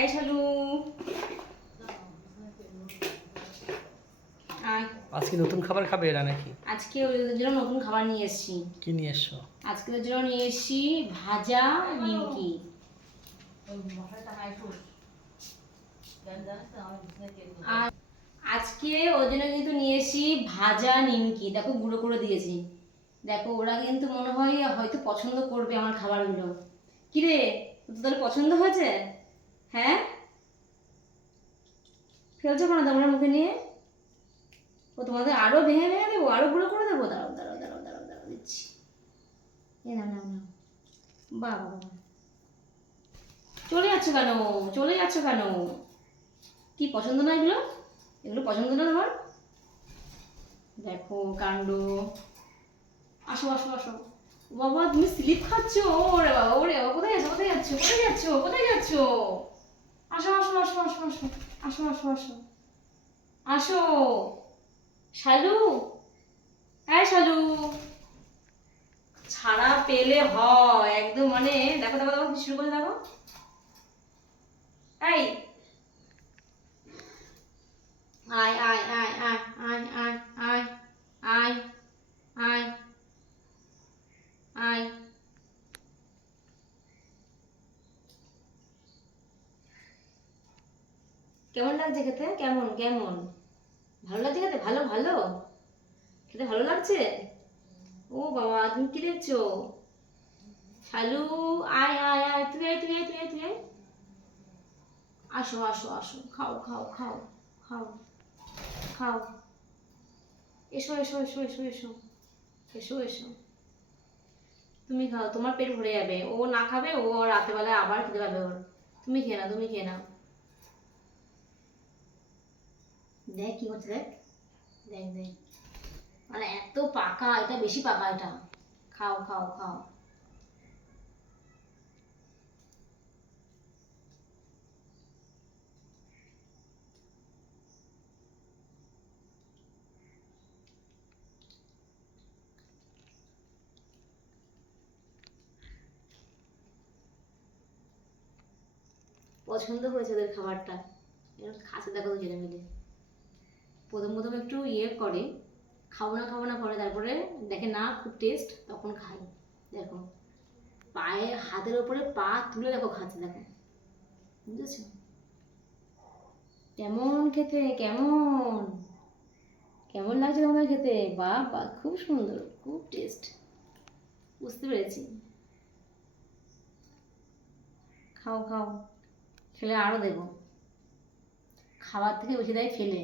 এই শালু আজকে নতুন খাবার খাবে এরা নাকি? আজকে ওদের জন্য নতুন খাবার নিয়ে এসেছি। কি নিয়ে এসছো? আজকে ওদের জন্য নিয়ে এসেছি ভাজা নিমকি। আর আজকে ওদের জন্য কিন্তু নিয়ে এসেছি ভাজা নিমকি। দেখো গুঁড়ো করে দিয়েছি। দেখো ওরা কিন্তু মনে হয় হয়তো পছন্দ করবে আমার খাবারগুলো। কিরে তোর তাহলে পছন্দ হয়েছে? হ্যাঁ, ফেলছো কেন তোমরা মুখে নিয়ে? ও তোমাদের আরো ভেঙে ভেঙে দেবো, আরো গুঁড়ো করে দেবো। দাঁড়াও দাঁড়াও দাঁড়াও দাঁড়াও দাঁড়াও দিচ্ছি। এ না না না, বাবা বাবা, চলে যাচ্ছ কেন? চলে যাচ্ছ কেন? কি পছন্দ না এগুলো? এগুলো পছন্দ না তোমার? দেখো কাণ্ড। আসো আসো আসো। বাবা তুমি স্লিপ খাচ্ছ? ওরে বাবা, ওরে বাবা, কোথায় যাচ্ছ? কোথায় যাচ্ছ? কোথায় যাচ্ছ? কোথায় যাচ্ছ? আসো আসো আসো আসো আসো আসো আসো আসো আসো। শালু, হ্যাঁ শালু, ছাড়া পেলে হয় একদম। মানে দেখো দেখো দেখো কি শুরু করে দেখো। এই আয় আয় আয় আয় আয় আয় আয় আয় আয় আয়। কেমন লাগছে খেতে? কেমন কেমন? ভালো লাগছে খেতে? ভালো ভালো খেতে ভালো লাগছে? ও বাবা তুমি কি দেখছো? শালু, আয় আয় আয়, তুই আয় তুই আয় তুই আয় তুই আয়। আসো আসো আসো, খাও খাও খাও খাও খাও। এসো এসো এসো এসো এসো এসো এসো। তুমি খাও, তোমার পেট ভরে যাবে। ও না খাবে, ও রাতেবেলায় আবার খেতে পাবে ওর। তুমি খেয়ে নাও, তুমি খেয়ে নাও। দেখ কি করছে, দেখ দেখ দেখ। মানে এত পাকা, এটা বেশি পাকা এটা। খাও খাও খাও। পছন্দ হয়েছে ওদের খাবারটা। এরকম খাচ্ছে দেখো জেনে মিলে। প্রথম প্রথম একটু ইয়ে করে, খাবো না করে, তারপরে দেখে না খুব টেস্ট, তখন খাই। দেখো পায়ে হাতের ওপরে পা তুলে দেখো খাচ্ছে, দেখো বুঝেছো? কেমন খেতে? কেমন কেমন লাগছে তোমাদের খেতে? বাহ বাহ, খুব সুন্দর, খুব টেস্ট। বুঝতে পেরেছি। খাও খাও, খেলে আরো দেবো। খাবার থেকে বেশি দেয় ফেলে।